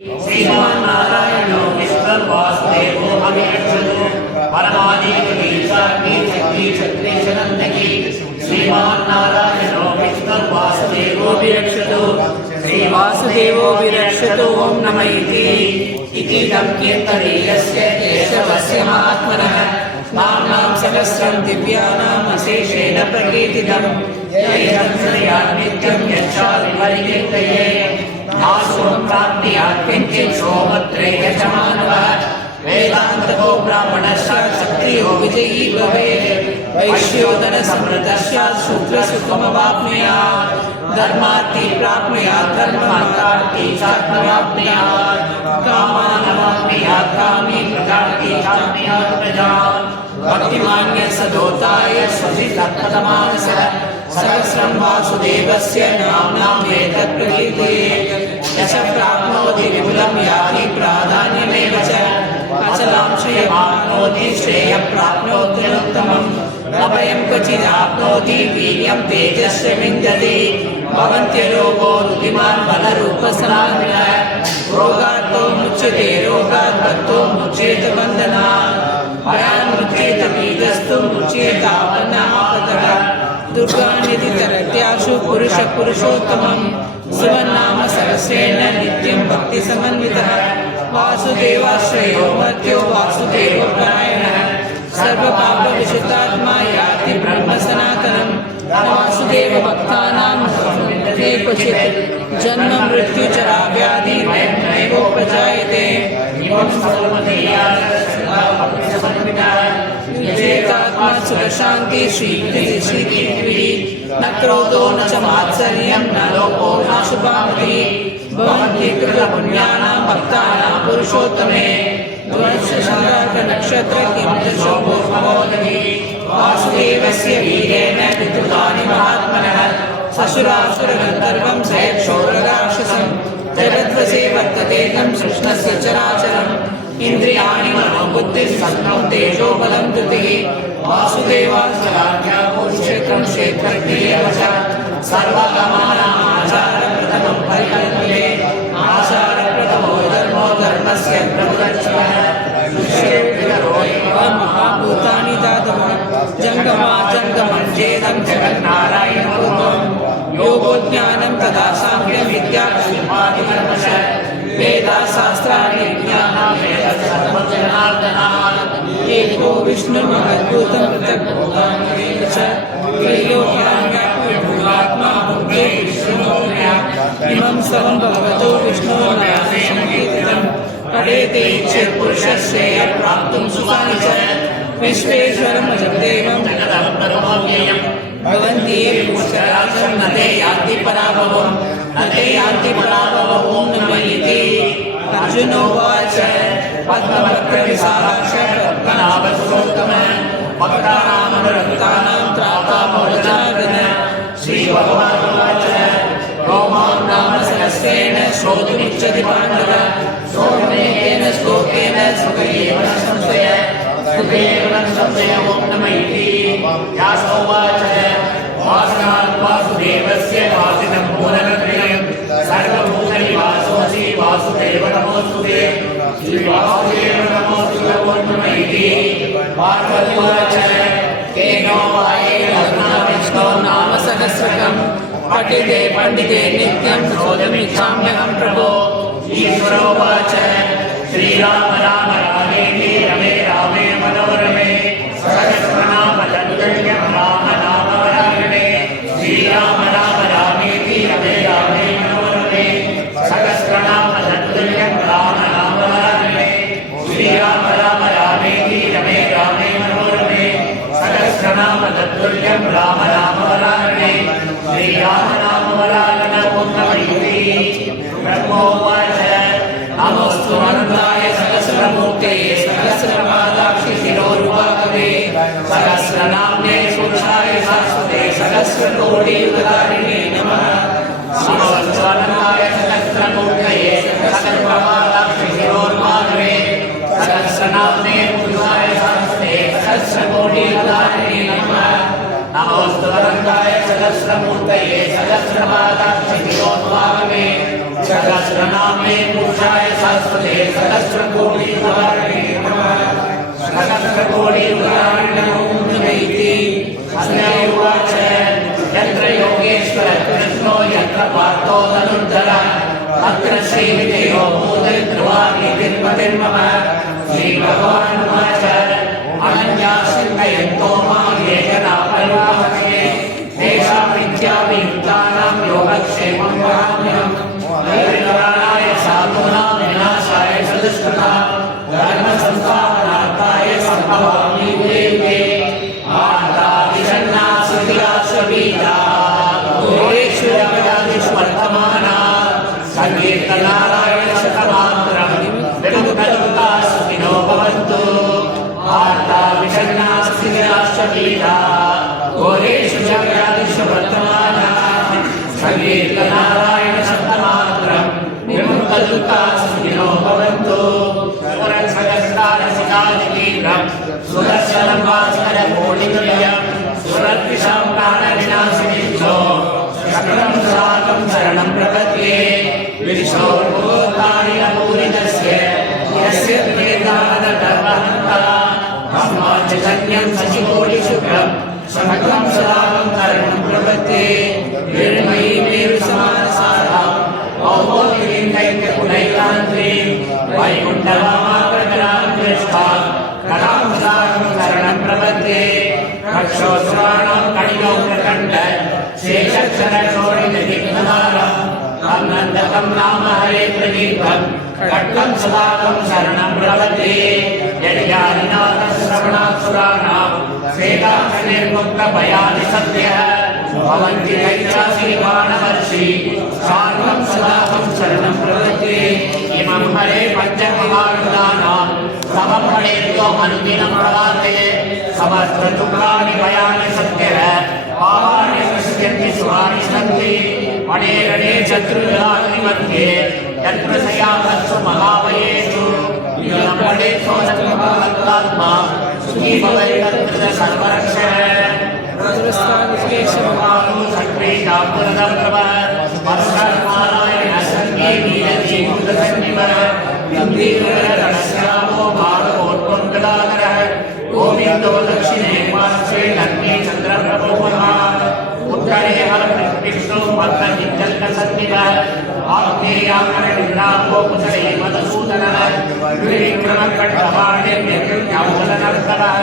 श्रीमान्नारायणो विष्णुर्वासुदेवो अभिरक्षतु परमादिगुणीशाग्निशक्तिशक्तिशनन्दकी श्रीमान्नारायणो विष्णुर्वासुदेवो विरक्षतु श्रीवासुदेवो विरक्षतु ओं नमः इतीदं कीर्तनीयस्य केशवस्य महात्मनः नाम्नां सहस्रं दिव्यानाम् अशेषेण प्रकीर्तितं यैनं श्रेयान् नित्यं यच्छादिपरिकीर्तये आसुं प्राप्नुयात् किञ्चित् सोमत्रयजमानवः वेदान्तको ब्राह्मणस्य क्षत्रियो विजयी भवेत् वैश्यो धनसमृद्धस्य शूद्रसुखमवाप्नुयात् धर्मार्थी प्राप्नुयात् धर्ममार्गार्थी चाप्नुयात् कामानवाप्नुयात् कामी प्रजार्थी चाप्नुयात् प्रजान् भक्तिमान्य सदोताय स्वसिद्धतमानसः सहस्रं वासुदेवस्य नाम्नां एतत् प्रकीर्तये यश प्राप्नोति विपुलं याति प्राधान्यमेव च अचलां श्रेयमाप्नोति श्रेयः प्राप्नोत्तमम् अभयं क्वचिदाप्नोति वीर्यं तेजश्च विन्दति भवन्त्यरोगो रुधिमान् बलरूपसनामिनः रोगार्तो मुच्यते रोगात् बद्धो मुच्येत बन्धनात् भयान् मुच्येत बीजस्तु मुच्येत आपन्नापतः दुर्गानिधि तरत्याशु पुरुषोत्तमं सुवन्नाम सहस्रेण नित्यं भक्तिसमन्वितः वासुदेवाश्रयो मध्यो वासुदेवपरायणः सर्वपापविशुद्धात्मा याति ब्रह्म सनातनं वासुदेव भक्तानां क्वचित् जन्म मृत्यु जरा व्याधि नैवोपजायते विवेकात्मा सुखशान्ति श्रीकृति न क्रोधो न च मात्सर्यं न लोभो न शुभामति भवन्ति कृतपुण्यानां भक्तानां पुरुषोत्तमे नक्षत्र किं शोभो भवति वासुदेवस्य वीरेण विद्रुतानि महात्मनः ससुरासुरगन्धर्वं सयक्षोरराक्षसं जगद्वसे वर्तते तं कृष्णस्य चराचरम् इन्द्रियाणि मनोबुद्धिः सत्त्वं तेजो बलं धृतिः वासुदेवास्य क्षेत्रं क्षेत्रज्ञेव च सर्वकामानाम् आचारप्रथमं परिकल्पते आचारप्रथमो धर्मो धर्मस्य प्रमुखः महाभूतानि दातवः जङ्गमं चेदं जगन्नारायणरूपं योगोज्ञानं तदा साङ्ख्यं विद्याक्षिपादिकर्मश वेदाशास्त्राणि ज्ञानात् एको विष्णुमहद्भूतं पृथग्भूतान्येव च त्रैलोक्यात्मा भुक्ते इमं सर्वं भगवतो विष्णोर्नामसंकीर्तनं पठेते चेत् पुरुषश्रेयः प्राप्तुं सुखानि च विश्वेश्वरमजदेवं भवन्ति ये पुरुषराजं न ते यान्ति पराभवं न ते यान्ति पराभवं नमः इति अर्जुनोवाच पद्मपत्रविशालाक्ष पद्मनाभपुरोत्तमः भक्तानां त्राता भवजागन श्रीभगवानुवाच रोमां नाम सहस्रेण श्रोतुमिच्छति पाण्डव सोमेन श्लोकेन सुखैव संशय ॐ नमः इति व्यासोवाच वासनात् वासुदेवस्य वासिनं मूलनत्रयं सर्वभूतनिवासोऽसि वासुदेव नमोऽस्तुते श्रीवासुदेव नमोऽस्तुते ॐ नमः इति पार्वतीवाच केनो वायेन विष्णो नाम सहस्रकं पठिते पण्डिते नित्यं शोधमिच्छाम्यहं प्रभो ईश्वरोवाच श्रीराम राम रामेति रमे रामे मनोरमे सहस्रनाम तत्तुल्यं राम नाम वरानने श्रीराम राम रामेति रमे रामे मनोरमे सहस्रनाम तत्तुल्यं राम नाम वरानने श्रीराम राम रामेति रमे रामे मनोरमे सहस्रनाम तत्तुल्यं राम नाम वरानने श्रीराम नाम वरानन ॐ नमः इति ब्रह्मोवाच नमोऽस्तु अनन्ताय सहस्रमूर्ते सहस्रपादाक्षि शिरोरुबाहवे सहस्रनाम्ने पुरुषाय शाश्वते सहस्रकोटियुगधारिणे नमः नमोऽस्तु अनन्ताय सहस्रमूर्तये सहस्रपादाक्षि शिरोरुबाहवे सहस्रनाम्ने पुरुषाय शाश्वते सहस्रकोटियुगधारिणे नमः नमोऽस्तु अनन्ताय सहस्रमूर्तये सहस्रपादाक्षि शिरोरुबाहवे सहस्रनामे पुरुषाय शाश्वते सहस्रकोटियुगाय नमः सहस्रकोटियुगाय नमः इति अन्य उवाच यत्र योगेश्वर कृष्णो यत्र पार्थो धनुर्धरः तत्र श्रीविजयो भूतैर्ध्रुवादितिर्मतिर्मम श्रीभगवानुवाच अनन्या चिन्तयन्तो मां ये जना परिभाषते तेषां विद्यावियुक्तानां योगक्षेमं वहाम्यहम् नैर्विकराणाय साधूनां विनाशाय च दुष्कृतां धर्मसंस्थापनार्थाय सम्भवामि युगे युगे आर्ताभिषण्णाः सुखिलाश्वबीजाः घोरेषु जगदादिषु वर्तमानाः संकीर्तनारायणशतमात्रं विमुक्तदुःखाः सुखिनो भवन्तु आर्ताभिषण्णाः सुखिलाश्वबीजाः घोरेषु जगदादिषु वर्तमानाः संकीर्तनारायणशतमात्रं विमुक्तदुःखाः सुखिनो भवन्तु सुरसहस्रारसिकादितीव्रं सुदर्शनं भास्करकोटितुल्यं सुरद्विषां प्राणविनाशिनीशो शक्रं शाकं शरणं प्रपद्ये विशोर्भूतानि नपूरितस्य यस्य वेदानदर्वहन्ता ब्रह्माचन्यं शशिकोटिशुभ्रं शक्रं शाकं शरणं प्रपद्ये निर्मयी मेरुसमानसारं औपोतिकीं दैत्यकुलैकान्त्रीं वैकुण्ठवामाग्रजरां दृष्ट्वा कलां शाकं शरणं प्रपद्ये रक्षोस्वाणां कणिलो प्रकण्ड शेषक्षरशोणितविघ्नहारं तं नन्दकं नाम हरे प्रदीपं खड्गं सुधाकं शरणं प्रपद्ये यज्ञानिनाथश्रवणासुराणां श्वेताक्षनिर्मुक्तभयानि सद्यः भवन्ति दैत्याश्रीवाणवर्षि शार्वं सदाकं शरणं प्रपद्ये इमं हरे पञ्चमहायुधानां समपणेभ्यो अनुदिनं प्रवाते समस्तदुःखानि भयानि सत्यः पावानि नश्यन्ति शुभानि सन्ति मणेरणे शत्रुरात्रि मध्ये यत्र शयामत्सु महाभयेषु इदं पठेत्सो सर्वभूतात्मा सुखी भवेत् सर्वरक्षः गोविंदो दक्षिणे पार्श्वे लक्ष्मी चंद्र प्रभो उत्तरे विष्णु पद्मनित्यल्कसन्निधः आग्नेयामरनिर्नाभो कुशले मधुसूदनः विक्रमकट्टवाणिर्यज्ञावलनर्तनः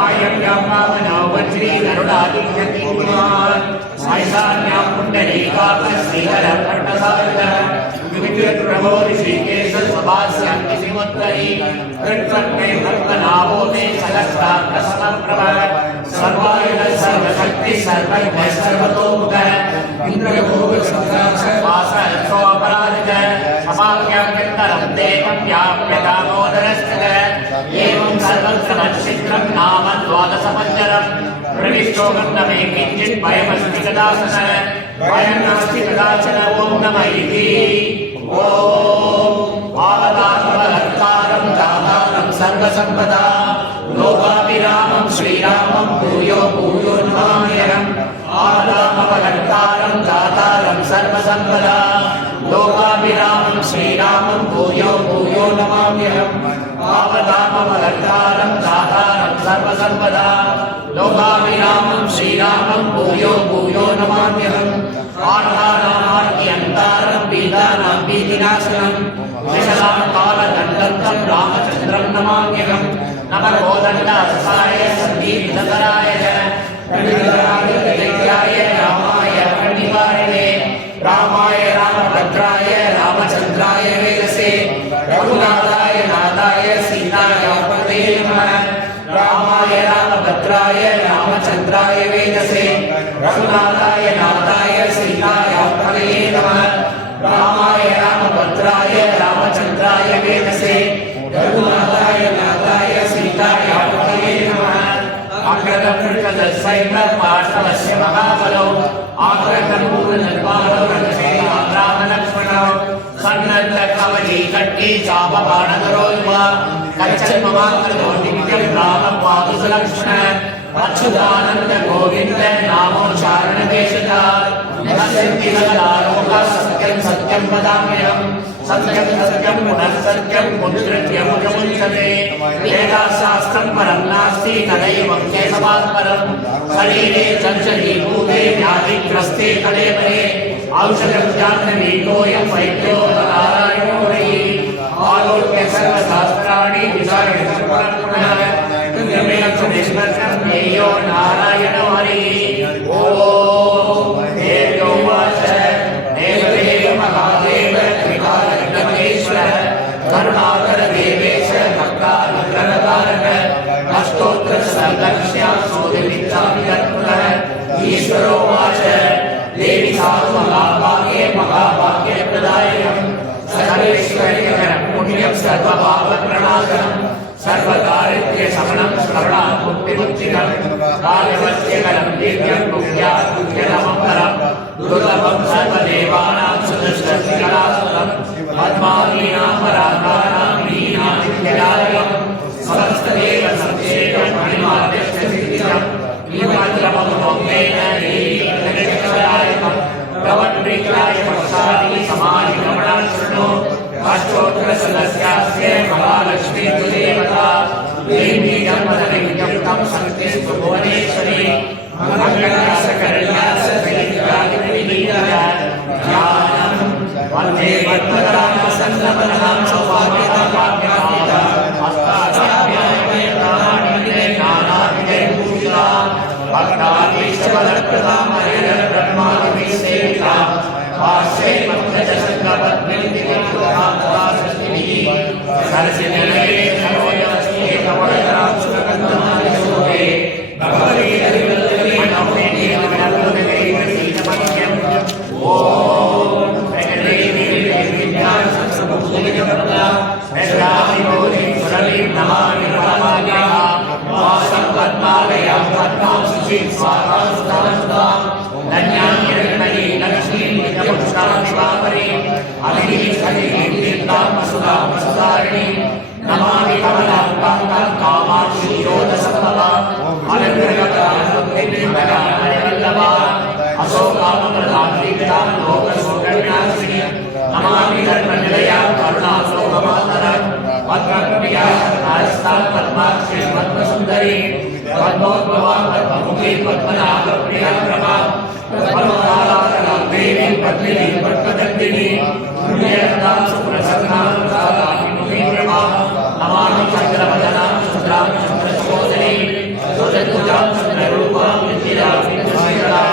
आयव्यां वामनो वज्री गरुडादित्यतिपुमान् ऐशान्यां पुण्डरीकाकश्रीधरः पट्टसारितः विविधप्रभो ऋषिकेश सभास्यान्ति सिमुत्तरी कृत्वन्मे भक्तनाभो मे सहस्राक्षसमप्रभः सर्वायुध सर्वशक्ति सर्वज्ञः सर्वतोमुखः इन्द्रभोगसंसारवासरक्षोऽपराजितः समाख्याख्यन्तरं देवं व्याप्य दामोदरस्थितः एवं सर्वत्र मच्छिद्रं नाम द्वादशपञ्चरं प्रविष्टोऽहं न मे किञ्चित् भयमस्ति कदाचन भयं नास्ति कदाचन ॐ नमः इति ॐ आदानवरत्कारं दातारं सर्वसम्पदा लोकाभिरामं श्रीरामं भूयो भूयो नमाम्यहम् आदानवरत्कारं दातारं सर्वसम्पदा लोकाभिरामं श्रीरामं भूयो भूयो नमाम्यहम् आदानवरत्कारं दातारं सर्वसम्पदा लोकाभिरामं श्रीरामं भूयो भूयो नमाम्यहम् आर्तानामार्त्यन्तारं पीतानां भीतिनाशनं विशलां कालदण्डन्तं रामचन्द्रं नमाम्यहम् नमः गोदण्डासहाय सन्धिविदधराय च प्रणिधाय रामाय प्रणिवारिणे रामाय रामभद्राय रामचन्द्राय वेदसे रघुनाथाय नाथाय सीताय पतये नमः रामाय रामभद्राय रामचन्द्राय वेदसे रघुनाथाय नाथाय सीताय पतये नमः रामाय रामभद्राय रामचन्द्राय वेदसे रघुनाथाय नाथाय सीताय पतये नमः आक्रतमृषदशैवपार्श्वस्य महाबलौ आक्रतमूलनिर्माणौ रक्षे रामलक्ष्मणौ सन्नद्धकवची कट्टी चापबाणधरो युवा कच्छन्ममात्रदो नित्यं रामं पातु सुलक्ष्मण अच्युतानंद गोविंद नामोच्चारण देशता नश्यन्ति सकलारोगाः सत्यं सत्यं वदाम्यहम् सत्यं सत्यं पुनः सत्यं मुद्रित्य मुद्रमुच्यते वेदाशास्त्रं परं नास्ति तदैवं केशवात्परं शरीरे चञ्चलीभूते व्याधिग्रस्ते कलेबरे औषधं जाह्नवीकोऽयं वैद्यो नारायणो हरिः आलोक्य सर्वशास्त्राणि विचार्य पुनः क्रमेण निष्कर्षं ज्ञेयो नारायणो हरिः ॐ देव्योवाच देवदेव महादेव त्रिकालज्ञेश्वर करुणाकर देवेश भक्तानुग्रहकारक अष्टोत्तर संलक्ष्या सोदिमिच्छामि तत्पुनः ईश्वरोवाच देवी साधु महाभाग्ये महाभाग्ये प्रदायकम् सर्वैश्वर्यकरं पुण्यं सर्वपापप्रणाशनं सर्वदारिद्र्य शमनं श्रवणात् मुक्तिमुक्तिकरं कालवत्यकरं दिव्यं पुण्यात् पुण्यनमकरं दुर्लभं सर्वदेवानां सुदृष्टकलासुरं पद्मादीनां परागानां लीनां नित्यदायकं समस्तदेव संक्षेपं मणिमाद्यक्षसिद्धिकं नीलमन्त्रममुपेन नीलिकटकदायकं प्रवन्निकाय पक्षादि समाधिगमनाशनो अष्टोत्तरसदस्यास्य महालक्ष्मी देवता देवी जन्मदिनं तं शक्तिस्तु भुवनेश्वरी मंगलकरण्यास श्रीराजविदीयः ज्ञानं वन्दे पद्मनाभं सन्नपदनां सौभाग्यदां भाग्यदाता अस्ताभ्यामेतानिदे नानाविदे पूजिता भक्ताभीष्टवरप्रदां हरिहर ब्रह्मादिसेविता आश्रय मन्त्रजसङ्गपद्मिनिधिविद्युत्कान्तासस्तिभिः सरसिनिलये धनोजस्ये कवलकरां सुखकन्दमादिशोभे भगवती हरिवल्लभे नमोदेवीसीतमन्यम् ॐ प्रगदेवी विद्यासंसमुद्दिलितकमला वेदाभिमोदिं सुरलिं नमामि नमाम्याः वासं पद्मालयां पद्मां शुचिं स्वाहां सुधां धन्यान्यर्मणि लक्ष्मीं नित्यपुष्टां शिवापरीं अभिनीशतीं दीप्तां वसुधां वसुधारिणीं नमामि कमलां कान्तां कामाक्षी योधसतमलाम् अलङ्कृतां बुद्धिर्निर्मलां हरिवल्लभां अशोकामृतां दीप्तां लोकशोकविनाशिनीं नमामि धर्मनिलयां करुणां लोकमातरं पद्मप्रियां हस्तां पद्माक्षीं पद्मसुन्दरीं पद्मोद्भवां पद्ममुखीं पद्मनाभप्रियां रमां पद्मकालाकलां देवीं पद्मिनीं पद्मदन्दिनीं पुण्यरत्नां सुप्रसन्नां कालाभिमुखीं रमां नमामि चन्द्रवदनां सुभद्रां चन्द्रशोधनीं सुचतुजां चन्द्ररूपां नित्यदां विद्युशीलां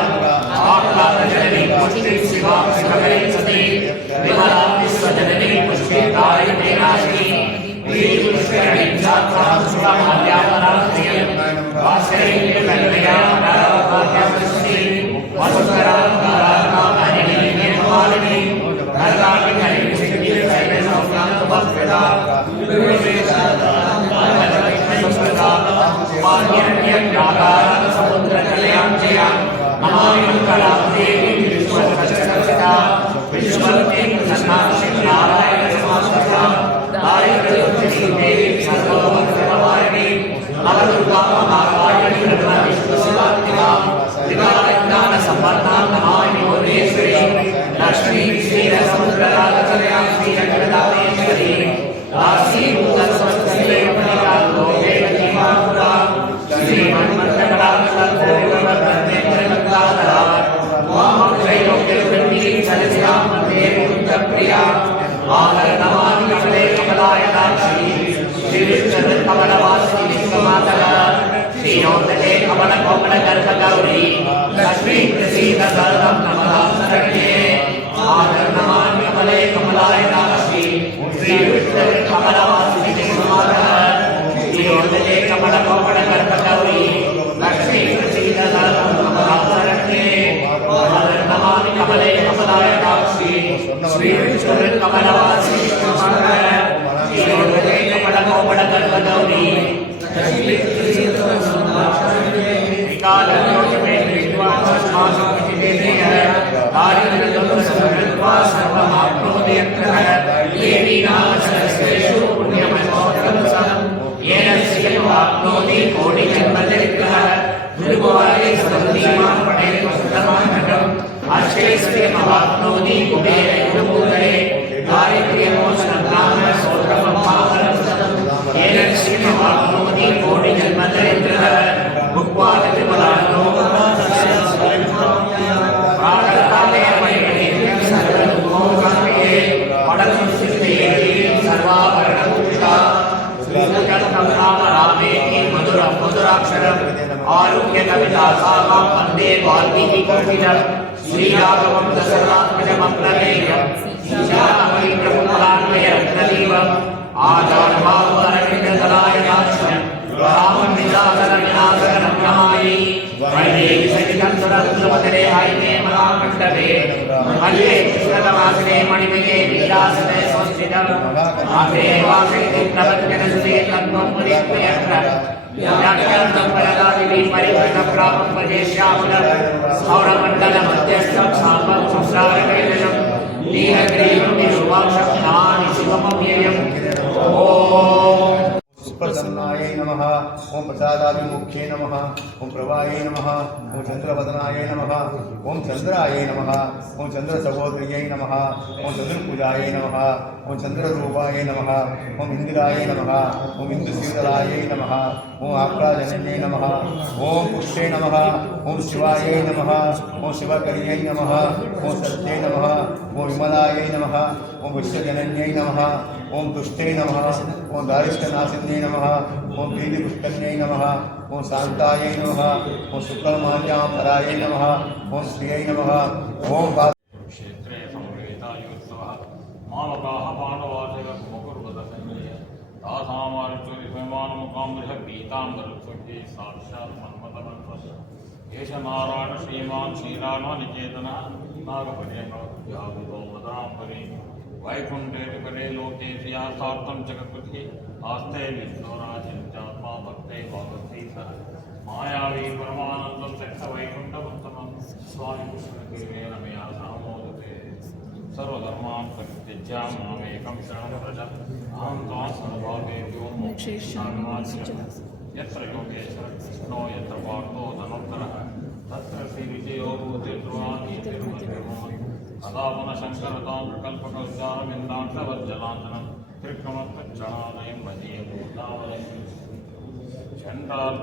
आह्लादजननीं पुष्टिं शिवां शिखरे सतीं विमलां विश्वजननीं पुष्टिकारिणीं नाशिनीं वीरपुष्करणीं साक्षां सुरामाल्यापरां प्रियं वासरीं नाराभाग्यवश्रीं वसुधरां तारां हरिणीं निर्मालिनीं नरकामिनीं सिद्धिं शैलसौख्यां सुभद्रतां पाण्यन्यं नागारां समुद्रकलयां जयां नमामि मङ्गलां देवीं विश्वसर्वशक्तिदां विश्ववतीं प्रसन्नाक्षीं नारायणसमाश्रितां दारिद्र्यमुक्तिं देवीं सर्वभूतप्रवारिणीं नवदुर्गां महाकालिनीं विश्वशिवात्मिकां त्रिकालज्ञानसम्पन्नां नमामि भुवनेश्वरीं लक्ष्मीं क्षीरसमुद्रराजतनयां श्रीरङ्गनाथेश्वरीं दासीभूतस्वस्थितिलेपनिकां लोकेवतीमापुरां श्रीमन्मन्त्रकलाकल्पपूर्ववर्धनेन्द्रगङ्गाधरां वामत्रैलोक्यवृत्तिं चलस्यां वन्दे मुकुन्दप्रियां आदरनमामि कमले कमलायताक्षी श्रीविष्णुकमलवासिनी विश्वमातरः श्रीयोतटे कमलकोमलगर्भगौरी लक्ष्मीं प्रसीदसर्वं नमः शरण्ये आदरनमामि कमले कमलायताक्षी श्रीविष्णुकमलवासिनी विश्वमातरः श्रीयोतटे कमलकोमलगर्भगौरी लक्ष्मीं प्रसीदसर्वं नमः शरण्ये आदरनमामि कमले कमलायताक्षी श्रीविष्णुकमलवासिनी विश्वमातरः श्रीयोतटे कमलकोमलगर्भगौरी कोटि जन्म वाप्नोति कुबेरैर्नमूदरे दारिद्र्यमोचनं नाम सोत्रमपावनं येन श्रीमवाप्नोति कोटिजन्मदरिद्रः भुक्त्वा त्रिपदानो प्रातःकाले मयमेनं सर्वदुःखोपशान्तये पठनं सिद्धयेति सर्वाभरणभूषिता श्रीसुजनं नाम रामेति मधुरं मधुराक्षरम् आरुह्यकवितासागं वन्दे वाल्मीकिकोकिलं श्रीराघवं दशरथात्मजमप्रमेयं सीतामणिप्रभुफलान्वयरत्नदीपम् आजानुभावरविन्ददलायताक्षं रामं विलासरविनाशकरम्यमायि वैदेहिसहितं सुरत्नमकरे हैमे महामण्डपे मध्ये कृष्णतमासने मणिमये विलासने संस्थितं मासे वासयति नवद्यनसुते तत्त्वं मुनित्रयत्र व्याख्यानं परदादिवी परिवर्तप्रापं वजेष्यामलं सौरमण्डलमध्यस्थं साम्बं संसारकैलशं नीलग्रीवं निरुवाक्षं नानि शिवमव्ययम् प्रसन्नाय नमः। ओम प्रसादाभिमुख्ये नमः। ओम प्रभाये नमः। ओम चंद्रवदनाय नमः। ओम चंद्राय नमः। ओम चंद्र सहोदर्यै नमः। ओम चंद्रपूजाय नमः। ओम चंद्ररूपाय नमः। ओम इंदिराय नमः। ओम इंदुशीतलाय नमः। ओम आक्राजनन्यै नमः। ओम पुष्टे नमः। ओम शिवाय नमः। ओम शिवकर्यै नमः। ओम सत्ये नमः। ओम विमलाय नमः। ओम विश्वजनन्यै नमः। ओम दुष्टे नमः। ओम दारिष्टनाशिन्यै नमः। ओम प्रीतिपुष्कन्यै नमः। ओम शान्तायै नमः। ओम शुक्लमाल्याम्बरायै नमः। ओम श्रियै नमः। ओम क्षेत्रे संवेदायोत्सवः मामकाः पाण्डवाचकमुकुर्वदसंजय तासामारुच्यमानमुकाम्बृहपीताम्बरत्वज्ञे साक्षात् मन्मथमन्वः एष नारायण श्रीमान् श्रीरामनिकेतनः नागपर्यङ्गो मदाम्बरे वैकुण्ठे विकटे लोके श्रियासार्थं जगत्पतिः आस्ते विष्णुराजित्यात्मा भक्ते भगवती सह मायावी परमानन्दं शक्तवैकुण्ठमुत्तमं स्वामी कृष्णकीर्तेन मया सह मोदते सर्वधर्मान् परित्यज्य मामेकं शरणं व्रज अहं त्वां सर्वभावेभ्यो मोक्षयिष्यामि यत्र योगेश्वर कृष्णो यत्र पार्थो धनुर्धरः तत्र श्रीविजयो भूतिर्ध्रुवानीतिर्मतिर्मोहि कदापनशङ्करतां प्रकल्पकौशालमिन्दान्तवज्जलाञ्जनं त्रिक्रमत्तच्छादयं भजे भूतावलम् சென்றால்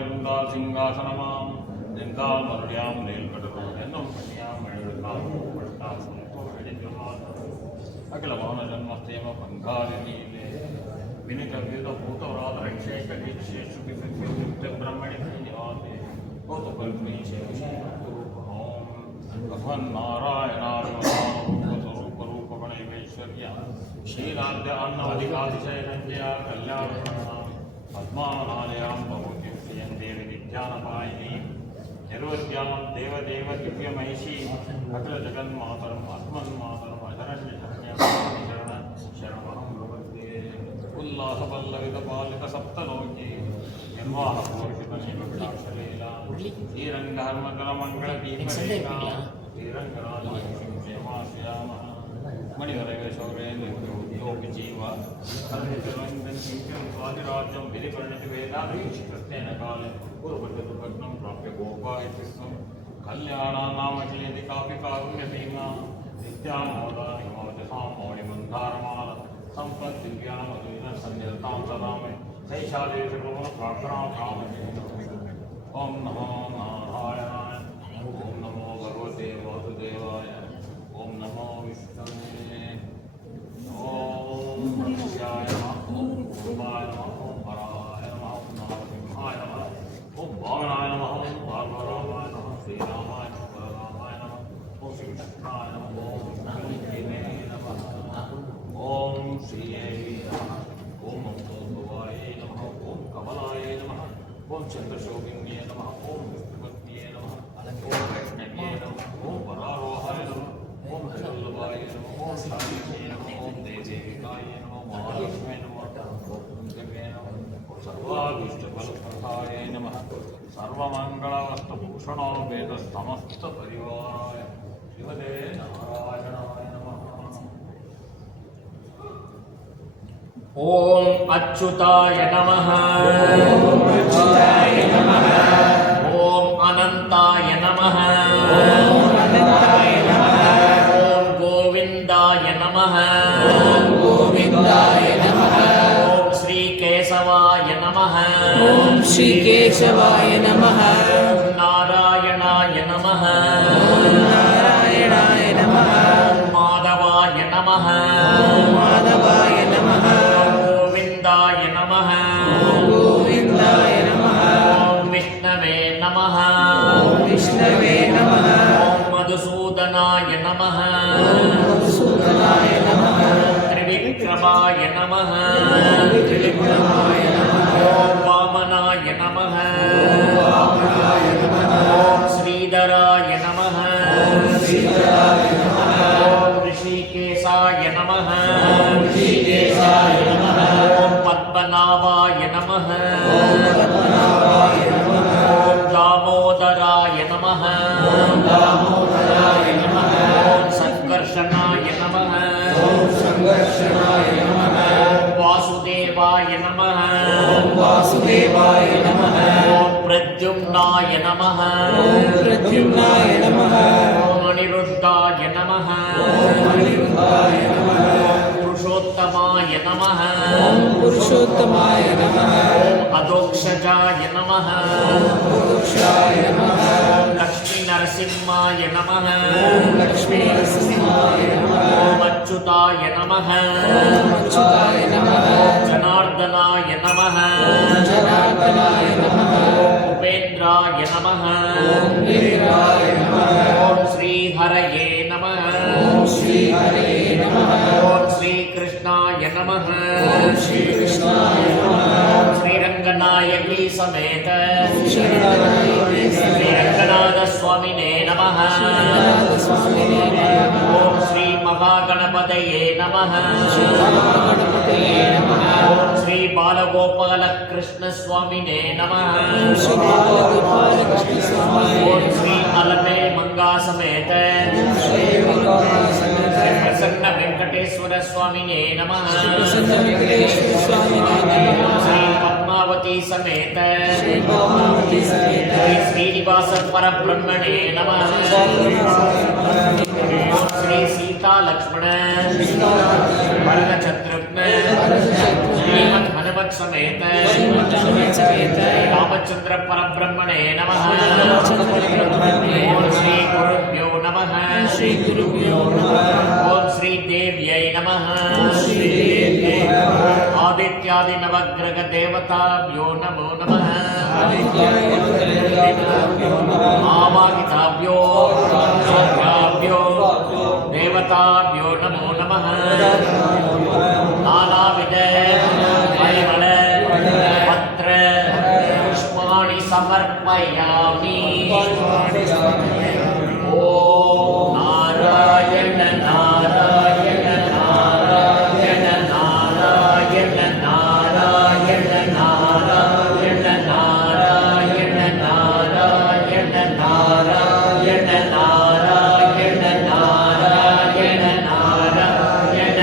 இருந்தால் சிங்காசனமாம் நின்றால் மறுடியாம் நீல்கடலும் என்னும் பணியாம் எழுதாம் பட்டாம் அகில மௌன ஜன்மஸ்தேம பங்காரிணீலே வினிகவித பூதவராத ரக்ஷேக தீட்சேஷு விசித்தியுக்த பிரம்மணி நிவாசே கோதபல்மி ஓம் பகவன் நாராயணாரூப ரூப கணைவேஸ்வர்யா ஷீலாद्य अन्नवधिकातिशय नंद्या कल्याण पद्मानालयां भवतीं श्रियं देवी विद्यानपायिनीं निर्वद्यां देवदेव दिव्यमहिषी अखिल जगन्मातरम् अस्मन्मातरम् अशरण्यशरण्यं शरणमहं प्रपद्ये उल्लासपल्लवितपालित सप्तलोकी निर्वाहपूर्षितनीलकटाक्षलीला श्रीरङ्गहर्मकरमङ्गलदीपरेखा श्रीरङ्गराजलक्ष्मीं सेवास्यामः मणिवरवेशौरेन्द्रोपजीव स्वादिराज्यं विधिपरिणति वेदान्तकृत्येन काले पूर्वभद्रं प्राप्य गोपायतिस्वं कल्याणानामखिलेति कापि कारुण्यसीमा नित्यामोदानिमोजसां मौलिमन्धारमाल सम्पद्दिव्यामधुरिनं सन्निधतां सदा मे सैषादेशप्रभुप्रार्थनां कामये ॐ नमो नारायणाय ॐ नमो भगवते वासुदेवाय ॐ नमो विष्णवे ॐ मनुष्याय नमः ॐ कुर्माय नमः ॐ हराय नमः ॐ नारसिंहाय नमः ॐ वामनाय नमः ॐ भार्गवरामाय नमः श्रीरामाय नमः बलरामाय नमः ॐ श्रीकृष्णाय नमः ॐ नमः ॐ श्रियै नमः ॐ भवाय नमः ॐ कमलाय नमः ॐ चन्द्रशोभिन्ये नमः ॐ विष्णुपत्न्ये नमः ॐ वैष्णव्ये नमः ॐ वरारोहाय नमः ॐ वल्लभाय नमः ॐ शान्तिये नमः ॐ देवदेविकाय नमः महालक्ष्म्यै नमः ॐ जगे नमः सर्वाभीष्टफलप्रदाय नमः सर्वमङ्गलवस्तुभूषणो वेदस्तमस्तपरिवाराय शिवते नारायणाय नमः ओम अच्युताय नमः ओम अनंताय नमः ಗೋವಿಂದಾಯ ನಮಃ. ಓಂ ಶ್ರೀ ಕೇಶವಾಯ ನಮಃ. ಓಂ ಶ್ರೀ ಕೇಶವಾಯ ನಮಃ. ಓಂ ನಾರಾಯಣಾಯ ನಮಃ. ಓಂ ನಾರಾಯಣಾಯ ನಮಃ. ಓಂ ಮಾಧವಾಯ ನಮಃ. ಓಂ ಮಾಧವಾಯ ನಮಃ. ಗೋವಿಂದಾಯ ನಮಃ. ಓಂ ಗೋವಿಂದಾಯ ನಮಃ. ಓಂ ವಿಷ್ಣವೇ ನಮಃ. ಓಂ ವಿಷ್ಣವೇ ನಮಃ. ಓಂ ಮಧುಸೂದನಾಯ ನಮಃ. ಓಂ ಮಧುಸೂದನಾಯ ನಮಃ. ತ್ರಿವಿಕ್ರಮಾಯ ನಮಃ. ತ್ರಿವಿಕ್ರಮಾಯ ನಮಃ. ಓಂ ವಾಮನಾಯ ನಮಃ. ವಾಮನಾಯ ನಮಃ. ಓಂ ಶ್ರೀಧರಾಯ ನಮಃ. ಓಂ ಶ್ರೀಧರಾಯ ನಮಃ. ಓಂ ಋಷಿಕೇಶಾಯ ನಮಃ. ಓಂ ಶ್ರೀಕೇಶಾಯ ನಮಃ. ಓಂ ಪದ್ಮನಾಭಾಯ ನಮಃ. ಓಂ ಪದ್ಮನಾಭಾಯ ನಮಃ. ಓಂ ದಾಮೋದರಾಯ ನಮಃ. ಓಂ ದಾಮೋದರಾಯ ನಮಃ. ಓಂ ಸಂಕರ್ಷಣಾಯ ನಮಃ. ಓಂ ಸಂಘರ್ಷಣಾಯ ನಮಃ. ಓಂ ವಾಸುದೇವಾಯ ನಮಃ. ಓಂ ವಾಸುದೇವಾಯ ನಮಃ. ಓಂ ಪ್ರದ್ಯುಮ್ನಾಯ ನಮಃ. ಓಂ ಪ್ರದ್ಯುಮ್ನಾಯ ನಮಃ. ಓಂ ಅನಿರುದ್ಧಾಯ ನಮಃ. ಓಂ ಅನಿರುದ್ಧಾಯ ನಮಃ. ಪುರುಷೋತ್ತಮಾಯ ನಮಃ. ಓಂ ಪುರುಷೋತ್ತಮಾಯ ನಮಃ. ಓಂ ಅಧೋಕ್ಷಜಾಯ ನಮಃ. ಓಂ ಪುರುಷಾಯ ನಮಃ. ಓಂ ಲಕ್ಷ್ಮೀ ನರಸಿಂಹಾಯ ನಮಃ. ಓಂ ಲಕ್ಷ್ಮೀ ನರಸಿಂಹಾಯ ನಮಃ. ಓಂ ಅಚ್ಯುತಾಯ ನಮಃ. ಓಂ ಅಚ್ಯುತಾಯ ನಮಃ. ಓಂ ಜನಾರ್ದನಾಯ ನಮಃ. ಓಂ ಜನಾರ್ದನಾಯ ನಮಃ. ಓಂ ಉಪೇಂದ್ರಾಯ ನಮಃ. ಓಂ ವೀರಾಯ ನಮಃ. ಓಂ ಶ್ರೀ ಹರಯೇ ನಮಃ. ಓಂ ಶ್ರೀ ಹರೇ ನಮಃ. ಓಂ ಶ್ರೀಕೃಷ್ಣಾಯ ನಮಃ. ಓಂ ಶ್ರೀಕೃಷ್ಣಾಯ ನಮಃ. ಓಂ ಶ್ರೀರಂಗನಾಯಕಿ ಸಮೇತ ಶ್ರೀರಂಗನಾಯಕಿ ಸಮೇತ ಶ್ರೀರಂಗನಾಥ ಸ್ವಾಮಿನೇ ನಮಃ. ಶ್ರೀರಂಗನಾಥ ಸ್ವಾಮಿನೇ ನಮಃ. ಓಂ ಶ್ರೀ ಮಹಾಗಣಪತಯೇ ನಮಃ. ಶ್ರೀ ಮಹಾಗಣಪತಯೇ ನಮಃ. ಓಂ ಶ್ರೀ ಬಾಲಗೋಪಾಲ ಕೃಷ್ಣ ಸ್ವಾಮಿನೇ ನಮಃ. ಓಂ ಶ್ರೀ ಬಾಲಗೋಪಾಲ ಕೃಷ್ಣ ಸ್ವಾಮಿನೇ ಓಂ ನಮಃ. ಶ್ರೀ ಅಲಮೇ ಮಂಗಾ ಸಮೇತ ಶ್ರೀ ಮಂಗಳಾ ಸಮೇತ ಪ್ರಸನ್ನ ವೆಂಕಟೇಶ್ವರ ಸ್ವಾಮಿನೇ ನಮಃ. ಪ್ರಸನ್ನ ವೆಂಕಟೇಶ್ವರ ಸ್ವಾಮಿನೇ ನಮಃ. ಶ್ರೀ ಪದ್ಮಾವತಿ ಸಮೇತ ಶ್ರೀ ಪದ್ಮಾವತಿ ಸಮೇತ ಶ್ರೀ ಶ್ರೀನಿವಾಸ ಪರಬ್ರಹ್ಮಣೇ ನಮಃ. ಓಂ ಶ್ರೀ ಸೀತಾ ಲಕ್ಷ್ಮಣ ಭರತ ಶತ್ರುಘ್ನ ಶ್ರೀಮದ್ ಹನುಮತ್ ಸಮೇತ ಶ್ರೀಮದ್ ಹನುಮತ್ ಸಮೇತ ರಾಮಚಂದ್ರ ಪರಬ್ರಹ್ಮಣೇ ನಮಃ. ಪರಬ್ರಹ್ಮಣೇ ಓಂ ನಮಃ. ಶ್ರೀ ಗುರುಭ್ಯೋ ನಮಃ. ಶ್ರೀ ಗುರುಭ್ಯೋ ನಮಃ. ಓಂ ಶ್ರೀ ದೇವ್ಯೈ ನಮಃ. ಶ್ರೀ ದೇವ್ಯೈ ನಮಃ. ಆದಿತ್ಯಾದಿ ನವಗ್ರಹ ದೇವತಾಭ್ಯೋ ನಮೋ ನಮಃ. ಆದಿತ್ಯಾಯ ದೇವತಾಭ್ಯೋ ನಮಃ. ಆವಾಹಿತಾಭ್ಯೋ ಸೂರ್ಯಾಭ್ಯೋ ದೇವತಾಭ್ಯೋ ನಮೋ ನಮಃ. ನಾನಾವಿಧ ಪರಿಮಳ ಪತ್ರ ಪುಷ್ಪಾಣಿ ಸಮರ್ಪಯಾಮಿ. ಓಂ Narayana Narayana Narayana Narayana Narayana Narayana Narayana Narayana Narayana Narayana Narayana Narayana Narayana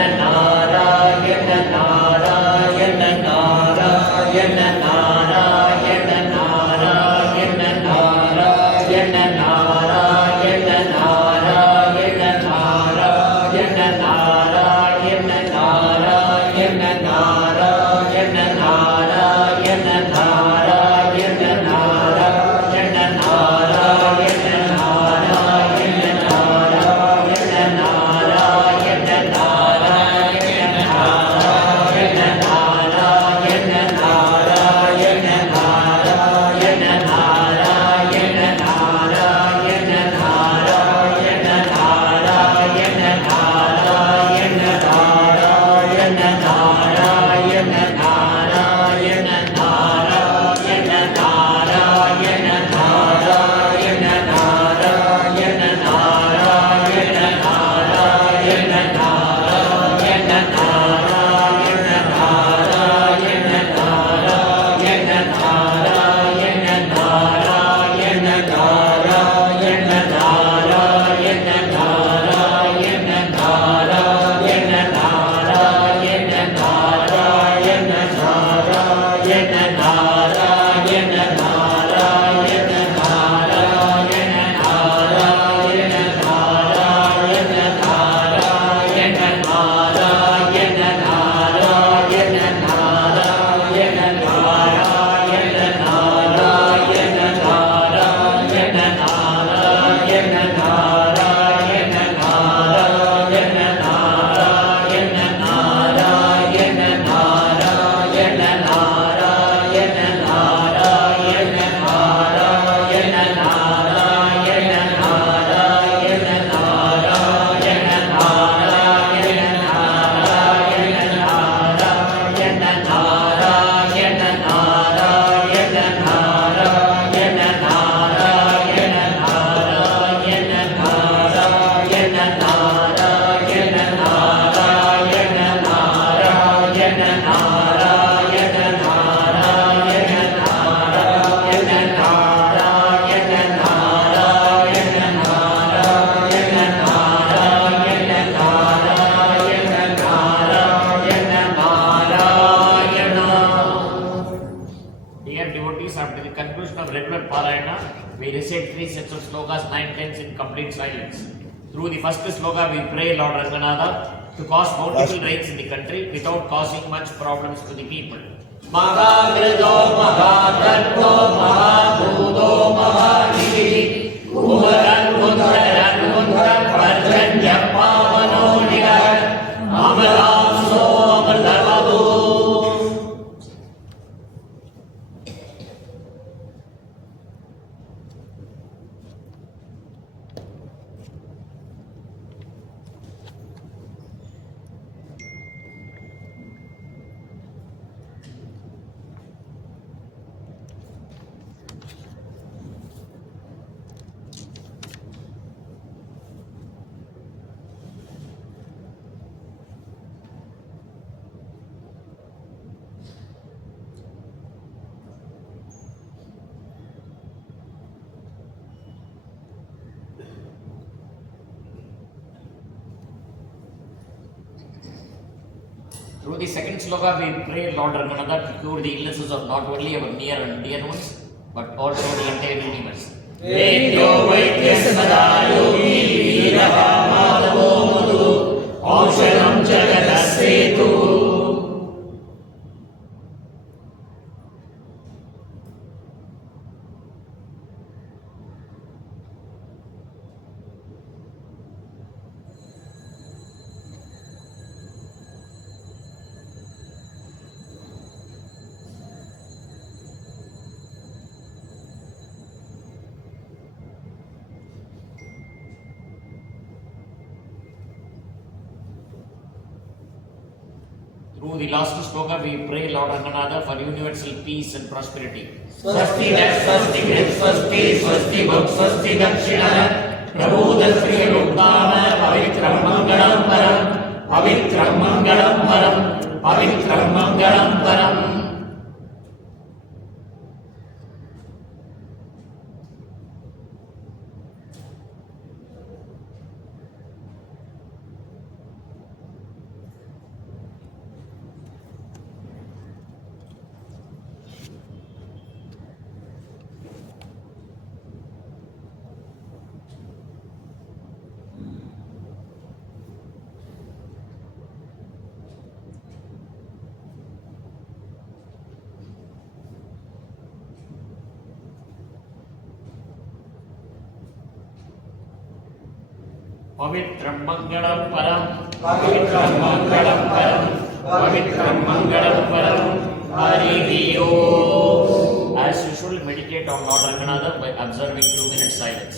regular Parayana, we recite 3 sets of slokas, 9 times in complete silence. Through the first sloka, we pray Lord Ranganatha to cause bountiful rains in the country without causing much problems to the people. महाकृतो महाकर्तो महाभूतो महानिधिः कुमरन्मुद्रन्मुद्रपर्जन्यः पावनो निरः अमरांसो अमृतवधू. Through the second sloka, we pray Lord Ranganatha to cure the illnesses of not only our near and dear ones, but also the entire universe. वेद्यो वैद्यस्य सदा योगी वीरः माधवो मधु औषधं जगदस्येतुः. Through the last sloka, we pray Lord Ranganatha for universal peace and prosperity. स्वस्ति न स्वस्ति कृत स्वस्ति स्वस्ति भुक् स्वस्ति दक्षिणः प्रबोधश्रीरुक्तान पवित्रं मङ्गलं परम् पवित्रं मङ्गलं परम् पवित्रं मङ्गलं परम्. Pavitram Mangalam Param, पवित्रं मङ्गलं परम् पवित्रं मङ्गलं परम्. Harihi Om. As usual, meditate on Lord Ranganatha by observing 2 minutes silence.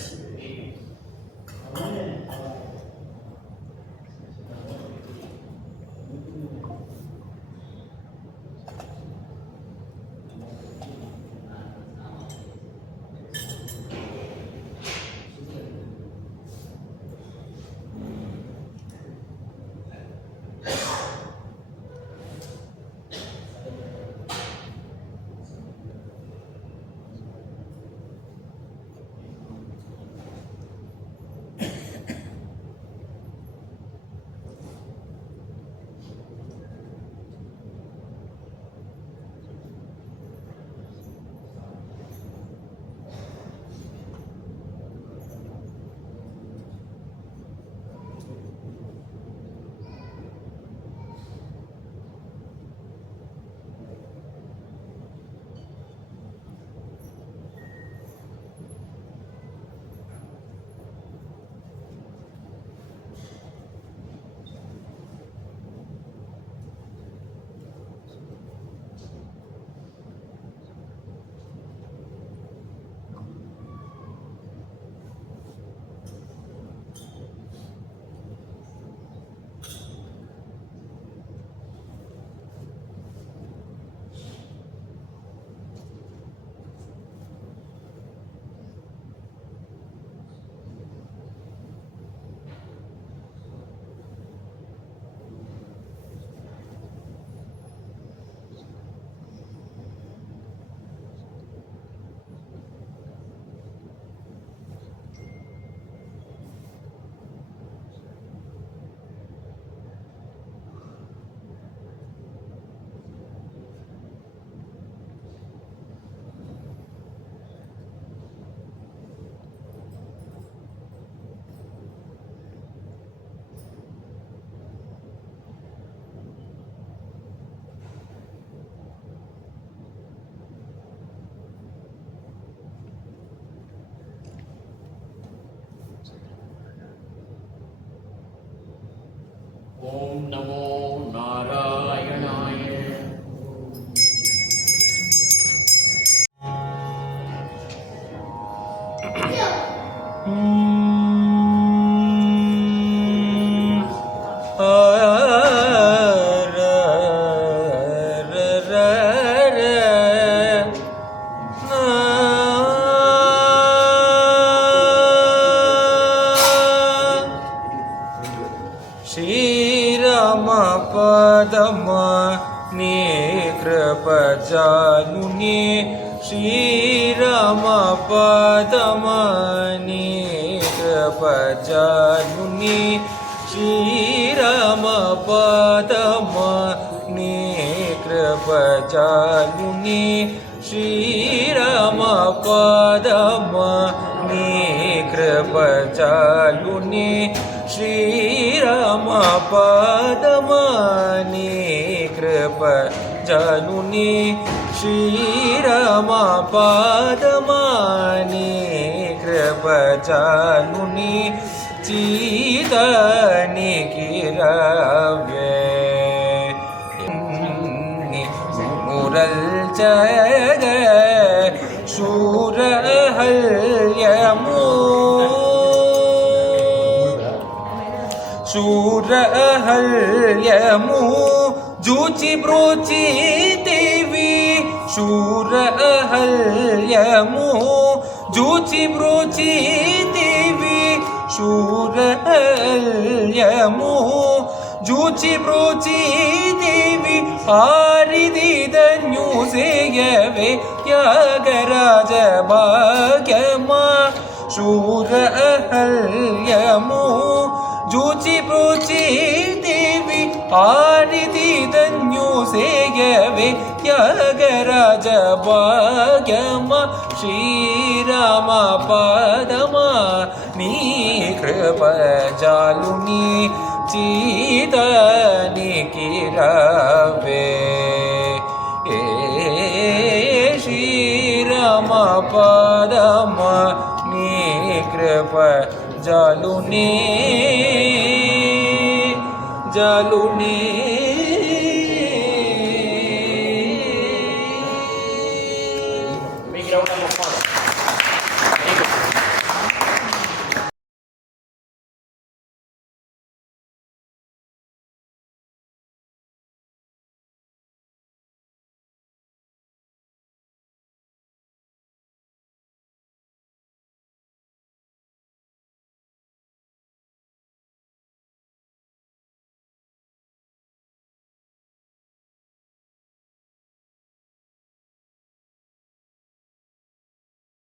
नमो नारायणाय। श्रीराम पदम कृपजानुने श्रीराम पदम कृपजानुने श्रीराम पदम कृपजानुने श्रीराम पदम कृपजानुने श्रीराम पदमनि कृपजानुने श्रीराम पदमनि कृपजानुने चिदनि किरवे मुरल जग शूरहल्यमो शूरहल्यमु जूचि ब्रोचि देवी शूरहल्यमु जूचि ब्रोचि देवी शूरहल्यमु जूचि ब्रोचि देवी आरिदिदन्यु सेयवे यागराज भाग्यमा शूरहल्यमु जूचि ब्रूचि देवी आरिदिदन्यु सेयवे यागराज भाग्यम श्रीराम पदम कृपजालुनि चिदनि किरवे श्रीराम पदम कृपजालुनि जालुने